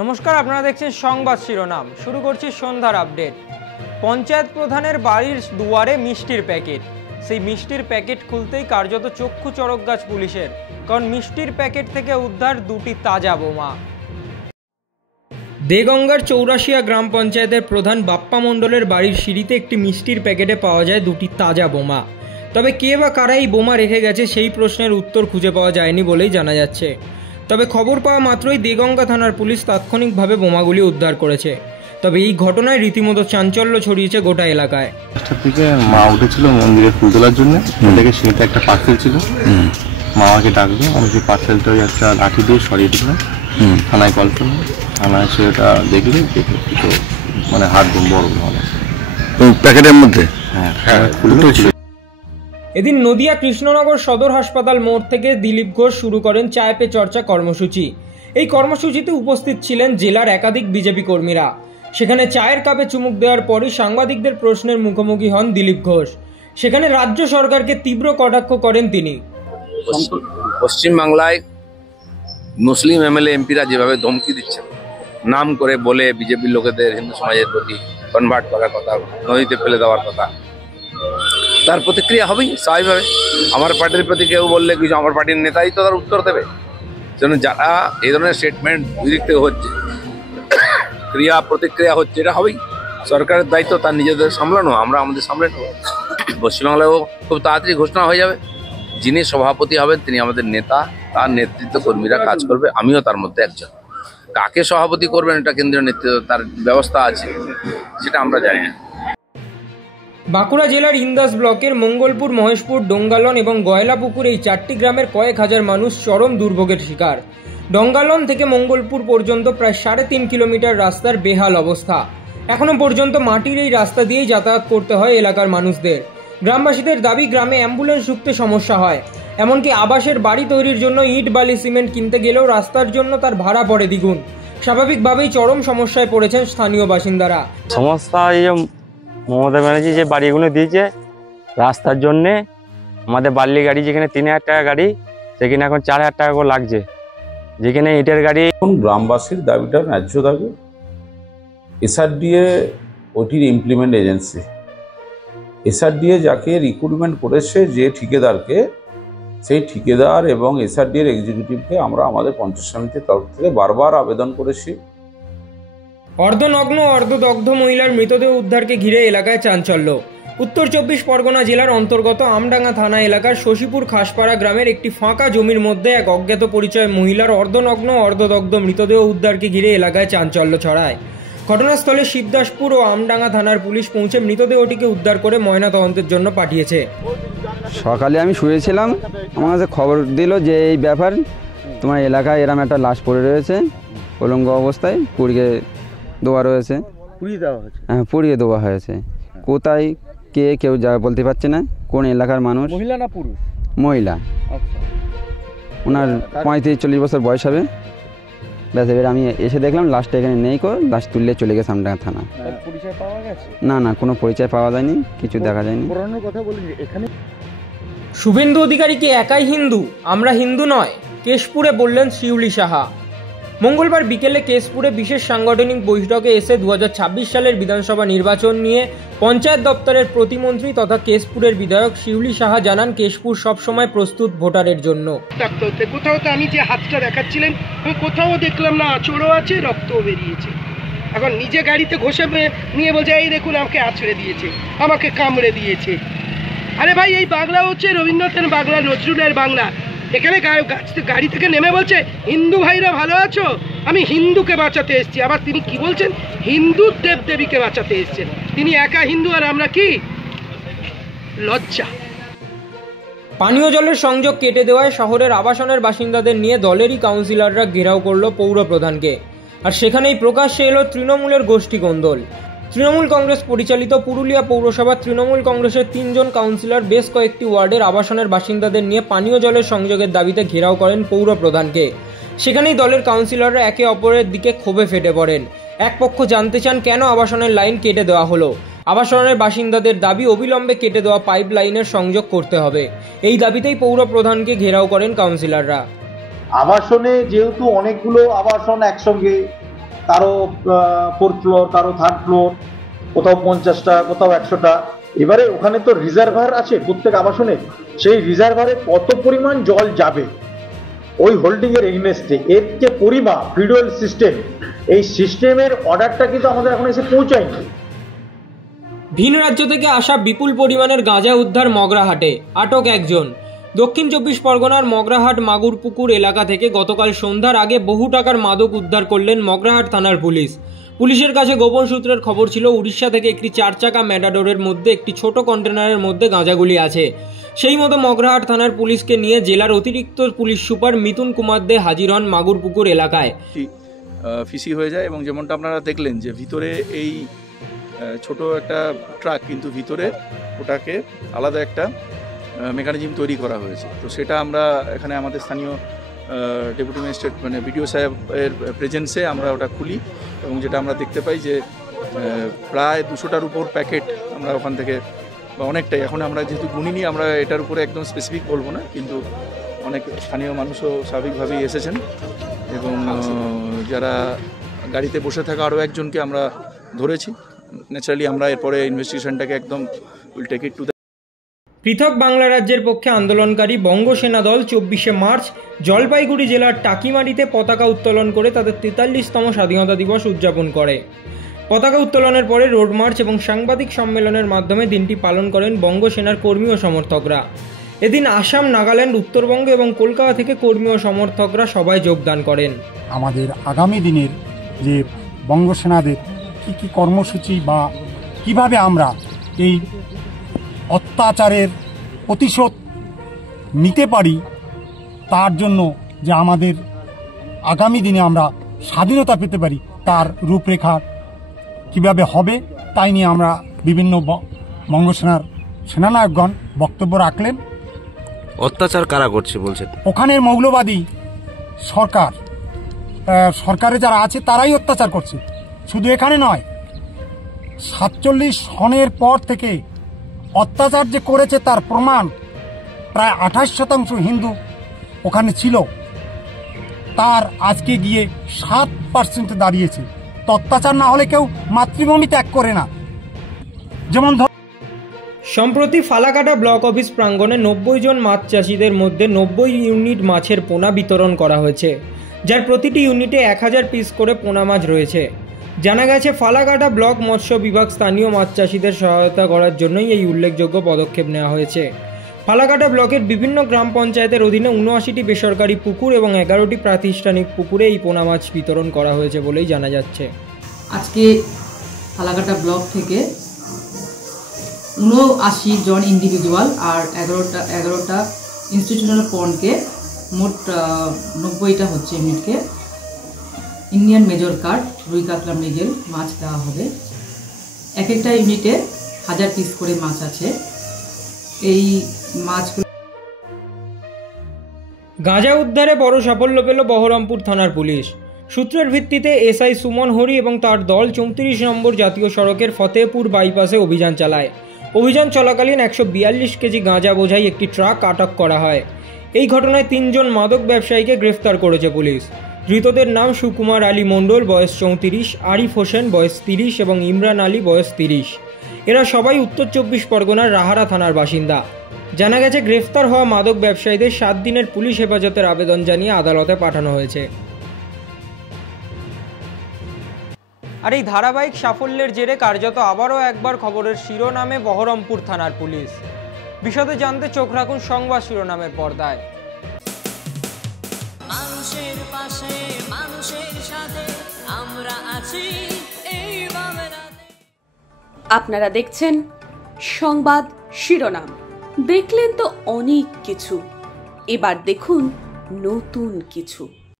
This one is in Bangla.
নমস্কার, আপনারা দেখছেন সংবাদ শিরোনাম। শুরু করছি সন্ধ্যার আপডেট। পঞ্চায়েত প্রধানের বাড়ির দুয়ারে মিষ্টির প্যাকেট। সেই মিষ্টির প্যাকেট খুলতেই কার্যত চক্ষু চড়ক গাছ পুলিশের, কারণ মিষ্টির প্যাকেট থেকে উদ্ধার দুটি তাজা বোমা। দেগঙ্গার চৌরাশিয়া গ্রাম পঞ্চায়েতের প্রধান বাপ্পা মণ্ডলের বাড়ির সিঁড়িতে একটি মিষ্টির প্যাকেটে পাওয়া যায় দুটি তাজা বোমা। তবে কে বা কারা এই বোমা রেখে গেছে সেই প্রশ্নের উত্তর খুঁজে পাওয়া যায়নি বলেই জানা যাচ্ছে। তবে খবর পাওয়া মাত্রই দেগঙ্গা থানার পুলিশ তাৎক্ষণিকভাবে বোমাগুলি উদ্ধার করেছে। তবে এই ঘটনায় রীতিমতো চাঞ্চল্য ছড়িয়েছে গোটা এলাকায়। থেকে মা উঠেছিল মন্দিরে ফুল তোলার জন্য, দেখে সেটা একটা পার্সেল ছিল। মামাকে ডাকলো, আমি সেই পার্সেলটা ওই একটা লাঠি দিয়ে সরিয়ে দিলাম। থানায় কল করলাম, থানায় সেটা দেখলে তো মানে হাত বোম বড় মানে প্যাকেটের মধ্যে। হ্যাঁ, এদিন নদিয়া কৃষ্ণনগর সদর হাসপাতাল মোড় থেকে দিলীপ ঘোষ শুরু করেন চায় পে চর্চা কর্মসূচি। এই কর্মসূচিতে উপস্থিত ছিলেন জেলার একাধিক বিজেপি কর্মীরা। সেখানে চায়ের কাপে চুমুক দেওয়ার পরই সাংবাদিকদের প্রশ্নের মুখোমুখি হন দিলীপ ঘোষ। সেখানে রাজ্য সরকারকে তীব্র কটাক্ষ করেন তিনি। পশ্চিমবাংলায় মুসলিম এমএলএ এমপিরা যেভাবে ধমকি দিচ্ছেন, নাম করে বলে বিজেপির লোকেদের হিন্দু সমাজের প্রতি কনভার্ট করার কথা, নদীতে ফেলে দেওয়ার কথা, তার প্রতিক্রিয়া হবেই স্বাভাবিকভাবে। আমার পার্টির প্রতি কেউ বললে কিছু, আমার পার্টির নেতাই তো তার উত্তর দেবে। যেন যারা এই ধরনের স্টেটমেন্ট দুই দিক থেকে হচ্ছে, ক্রিয়া প্রতিক্রিয়া হচ্ছে, এটা হবেই। সরকারের দায়িত্ব তার নিজেদের সামলানো, আমরা আমাদের সামলে নেব। পশ্চিমবাংলায়ও খুব তাড়াতাড়ি ঘোষণা হয়ে যাবে। যিনি সভাপতি হবেন তিনি আমাদের নেতা, তার নেতৃত্ব কর্মীরা কাজ করবে, আমিও তার মধ্যে একজন। কাকে সভাপতি করবেন এটা কেন্দ্রীয় নেতৃত্ব, তার ব্যবস্থা আছে, সেটা আমরা জানি না। বাঁকুড়া জেলার ইন্দাস ব্লকের মঙ্গলপুর, মহেশপুর, ডোঙ্গালন এবং গয়লাপুকুর এই চারটি গ্রামের কয়েক হাজার মানুষ চরম দুর্ভোগের শিকার। ডোঙ্গালন থেকে মঙ্গলপুর পর্যন্ত প্রায় 3.5 কিলোমিটার রাস্তার বেহাল অবস্থা। এখনো পর্যন্ত মাটির এই রাস্তা দিয়েই যাতায়াত করতে হয় এলাকার মানুষদের। গ্রামবাসীদের দাবি, গ্রামে অ্যাম্বুলেন্স ঢুকতে সমস্যা হয়। এমনকি আবাসের বাড়ি তৈরির জন্য ইট বালি সিমেন্ট কিনতে গেলেও রাস্তার জন্য তার ভাড়া পড়ে দ্বিগুণ। স্বাভাবিকভাবেই চরম সমস্যায় পড়েছেন স্থানীয় বাসিন্দারা। সমস্যা এই যে মমতা ব্যানার্জি যে বাড়িগুলো দিয়েছে রাস্তার জন্যে, আমাদের বার্লি গাড়ি যেখানে 3,000 টাকা গাড়ি, সেখানে এখন 4,000 টাকা করে লাগছে। যেখানে ইটের গাড়ি। এখন গ্রামবাসীর দাবিটা ন্যায্য দাবি। এসআরডিএ ওটির ইমপ্লিমেন্ট এজেন্সি, এসআরডিএ যাকে রিক্রুটমেন্ট করেছে যে ঠিকাদারকে, সেই ঠিকাদার এবং এসআরডিএর এক্সিকিউটিভকে আমরা আমাদের পঞ্চায়েত সমিতির তরফ থেকে বারবার আবেদন করেছি। অর্ধনগ্ন অর্ধদগ্ধ মহিলার মৃতদেহ উদ্ধারকে ঘিরে এলাকায় চাঞ্চল্য। উত্তর 24 পরগনা জেলার অন্তর্গত আমডাঙ্গা থানা এলাকার শশীপুর খাসপাড়া গ্রামের একটি ফাঁকা জমির মধ্যে এক অজ্ঞাত পরিচয় মহিলার অর্ধনগ্ন অর্ধদগ্ধ মৃতদেহ উদ্ধারকে ঘিরে এলাকায় চাঞ্চল্য ছড়ায়। ঘটনাস্থলে শিবদাসপুর ও আমডাঙ্গা থানার পুলিশ পৌঁছে মৃতদেহটিকে উদ্ধার করে ময়নাতদন্তের জন্য পাঠিয়েছে। সকালে আমি শুয়েছিলাম, আমার কাছে খবর দিল যে এই ব্যাপার, তোমার এলাকায় এরম একটা লাশ পড়ে রয়েছে, উলঙ্গ অবস্থায় পুড়িয়ে দেওয়া রয়েছে। হ্যাঁ, পুড়িয়ে দেওয়া হয়েছে। কোথায় কে কেউ বলতে পারছে না, কোন এলাকার মানুষ। মহিলা না পুরুষ? মহিলা। ওনার 35-40 বছর বয়স হবে। ব্যাস, এবার আমি এসে দেখলাম লাশটা এখানে নেই, লাশ তুললে চলে গেছে আমডাঙ্গা থানা। পরিচয় পাওয়া গেছে? না, কোনো পরিচয় পাওয়া যায়নি, কিছু দেখা যায়নি। শুভেন্দু অধিকারী কি একাই হিন্দু? আমরা হিন্দু নয়, কেশপুরে বললেন শিউলি সাহা। মঙ্গলবার বিকেলে কেশপুরে বিশেষ সাংগঠনিক বৈঠকে এসে 2026 সালের বিধানসভা নির্বাচন নিয়ে পঞ্চায়েত দপ্তরের প্রতিমন্ত্রী তথা কেশপুরের বিধায়ক শিউলি সাহা জানান, কেশপুর সবসময় প্রস্তুত ভোটারের জন্য। কোথাও তো আমি যে হাতটা দেখাচ্ছিলেন, আমি কোথাও দেখলাম না আঁচড়ও আছে, রক্তও বেরিয়েছে। এখন নিজে গাড়িতে ঘষে নিয়ে বলছে এই দেখুন আমাকে আঁচড়ে দিয়েছে, আমাকে কামড়ে দিয়েছে। আরে ভাই, এই বাংলা হচ্ছে রবীন্দ্রনাথের বাংলা, নজরুলের বাংলা। এখানে গাড়ি থেকে নেমে বলছে হিন্দু ভাইরা ভালো আছো, আমি হিন্দুকে বাঁচাতে এসেছি। আবার তিনি কি বলছেন, হিন্দু দেবদেবীকে বাঁচাতে এসেছেন। তিনি একা হিন্দু আর আমরা কি? লজ্জা। পানীয় জলের সংযোগ কেটে দেওয়ায় শহরের আবাসনের বাসিন্দাদের নিয়ে দলেরই কাউন্সিলররা ঘেরাও করল পৌর প্রধানকে। আর সেখানেই প্রকাশ্যে এলো তৃণমূলের গোষ্ঠী কোন্দল। তৃণমূল কংগ্রেস পরিচালিত পুরুলিয়া পৌরসভার তৃণমূল কংগ্রেসের 3 জন কাউন্সিলর বেশ কয়েকটি ওয়ার্ডের আবাসনের বাসিন্দাদের নিয়ে পানীয় জলের সংযোগের দাবিতে ঘেরাও করেন পৌর প্রধানকে। সেখানেই দলের কাউন্সিলররা একে অপরের দিকে ক্ষোভে ফেটে পড়েন। এক পক্ষ জানতে চান কেন আবাসনের লাইন কেটে দেওয়া হলো। আবাসনের বাসিন্দাদের দাবি, অবিলম্বে কেটে দেওয়া পাইপ লাইনের সংযোগ করতে হবে। এই দাবিতেই পৌর প্রধানকে ঘেরাও করেন কাউন্সিলররা। আবাসনে যেহেতু অনেকগুলো আবাসন একসঙ্গে, কারো 4th ফ্লোর, কারো 3rd ফ্লোর, কোথাও 50টা, কোথাও 100টা। এবারে ওখানে তো রিজার্ভার আছে প্রত্যেক আবাসনে, সেই রিজার্ভারে কত পরিমাণ জল যাবে ওই হোল্ডিং এর এগেইনস্টে, এর যে পরিমাপ ফিডুয়াল সিস্টেম, এই সিস্টেমের অর্ডারটা কিন্তু আমাদের এখন এসে পৌঁছায়নি। ভিন রাজ্য থেকে আসা বিপুল পরিমাণের গাঁজা উদ্ধার মগরাহাটে, আটক একজন। দক্ষিণ 24 পরগনার মগরাহাট মাগুরপুকুর এলাকা থেকে গতকাল সন্ধ্যার আগে বহু টাকার মাদক উদ্ধার করলেন মগরাহাট থানার পুলিশ। পুলিশের কাছে গোপন সূত্রের খবর ছিল উড়িষ্যা থেকে একটি 4 চাকা ম্যাটাডোরের মধ্যে একটি ছোট কন্টেনারের মধ্যে গাঁজাগুলি আছে। সেই মতো মগরাহাট থানার পুলিশকে নিয়ে জেলার অতিরিক্ত পুলিশ সুপার মিথুন কুমার দে হাজির হন মাগুরপুকুর এলাকায়। ফিসি হয়ে যায় এবং যেমনটা আপনারা দেখলেন যে ভিতরে এই ছোট একটা ট্রাক, কিন্তু ভিতরে ওটাকে আলাদা একটা মেকানিজম তৈরি করা হয়েছে। তো সেটা আমরা এখানে আমাদের স্থানীয় ডেপুটি ম্যাজিস্ট্রেট মানে বিডিও সাহেবের প্রেজেন্সে আমরা ওটা খুলি এবং যেটা আমরা দেখতে পাই যে প্রায় 200টার উপর প্যাকেট আমরা ওখান থেকে, বা অনেকটাই, এখন আমরা যেহেতু গুনিনি আমরা এটার উপরে একদম স্পেসিফিক বলবো না, কিন্তু অনেক স্থানীয় মানুষও স্বাভাবিকভাবেই এসেছেন এবং যারা গাড়িতে বসে থাকা আরও একজনকে আমরা ধরেছি। ন্যাচারালি আমরা এরপরে ইনভেস্টিগেশনটাকে একদম will take it to the. পৃথক বাংলা রাজ্যের পক্ষে আন্দোলনকারী বঙ্গ সেনা দল 24শে মার্চ জলপাইগুড়ি জেলার টাকিমারিতে পতাকা উত্তোলন করে তাদের 43তম স্বাধীনতা দিবস উদযাপন করে। পতাকা উত্তোলনের পরে রোড মার্চ এবং সাংবাদিক সম্মেলনের মাধ্যমে দিনটি পালন করেন বঙ্গ সেনার কর্মী ও সমর্থকরা। এদিন আসাম, নাগাল্যান্ড, উত্তরবঙ্গ এবং কলকাতা থেকে কর্মী ও সমর্থকরা সবাই যোগদান করেন। আমাদের আগামী দিনের যে বঙ্গ সেনাদের কী কী কর্মসূচি বা কিভাবে আমরা এই অত্যাচারের প্রতিশোধ নিতে পারি, তার জন্য যে আমাদের আগামী দিনে আমরা স্বাধীনতা পেতে পারি তার রূপরেখা কিভাবে হবে, তাই নিয়ে আমরা বিভিন্ন বঙ্গসেনার সেনানায়কগণ বক্তব্য রাখলেন। অত্যাচার কারা করছে বলছেন? ওখানের মৌলবাদী সরকারে যারা আছে তারাই অত্যাচার করছে। শুধু এখানে নয়, 47 সনের পর থেকে অত্যাচার যে করেছে তার প্রমাণ প্রায় 28% হিন্দু ওখানে ছিল, তার আজকে গিয়ে 7% দাঁড়িয়েছে। তো অত্যাচার না হলে কেউ মাতৃভূমি ত্যাগ করে না। যেমন সম্প্রতি ফালাকাটা ব্লক অফিস প্রাঙ্গণে 90 জন মাছ চাষিদের মধ্যে 90 ইউনিট মাছের পোনা বিতরণ করা হয়েছে, যার প্রতিটি ইউনিটে 1000 পিস করে পোনা মাছ রয়েছে। জানা গেছে ফালাকাটা ব্লক মৎস্য বিভাগ স্থানীয় মাছ চাষিদের সহায়তা করার জন্যই এই উল্লেখযোগ্য পদক্ষেপ নেওয়া হয়েছে। ফালাকাটা ব্লকের বিভিন্ন গ্রাম পঞ্চায়েতের অধীনে 79টি বেসরকারি পুকুর এবং 11টি প্রাতিষ্ঠানিক পুকুরে এই পোনা মাছ বিতরণ করা হয়েছে বলেই জানা যাচ্ছে। আজকে ফালাকাটা ব্লক থেকে 79 জন ইন্ডিভিজুয়াল আর 11টা ইনস্টিটিউশনাল পন্ডকে, মোট 90টা হচ্ছে ইউনিটকে ইন্ডিয়ান মেজর কার্ড রুই কাতলা মৃগেল মাছ দেওয়া হবে। এক একটা ইউনিটে 1000 পিস করে মাছ আছে। এই মাছগুলো গাঁজা উদ্ধারে বড় সাফল্য পেল বহরমপুর থানার পুলিশ। সূত্রের ভিত্তিতে এসআই সুমন হরি এবং তার দল 34 নম্বর জাতীয় সড়কের ফতেহপুর বাইপাসে অভিযান চালায়। অভিযান চলাকালীন 142 কেজি গাঁজা বোঝাই একটি ট্রাক আটক করা হয়। এই ঘটনায় 3 জন মাদক ব্যবসায়ীকে গ্রেফতার করেছে পুলিশ। ধৃতদের নাম সুকুমার আলী মণ্ডল, বয়স 34, আরিফ হোসেন, বয়স 30 এবং ইমরান আলী, বয়স 30। এরা সবাই উত্তর 24 পরগনার রাহারা থানার বাসিন্দা। জানা গেছে গ্রেফতার হওয়া মাদক ব্যবসায়ীদের 7 দিনের পুলিশ হেফাজতের আবেদন জানিয়ে আদালতে পাঠানো হয়েছে। আর এই ধারাবাহিক সাফল্যের জেরে কার্যত আবারও একবার খবরের শিরোনামে বহরমপুর থানার পুলিশ। বিশদে জানতে চোখ রাখুন সংবাদ শিরোনামের পর্দায়। মানুষের পাশে, মানুষের সাথে আমরা আছি এই বাংলাতে। আপনারা দেখছেন সংবাদ শিরোনাম। দেখলেন তো অনেক কিছু, এবার দেখুন নতুন কিছু।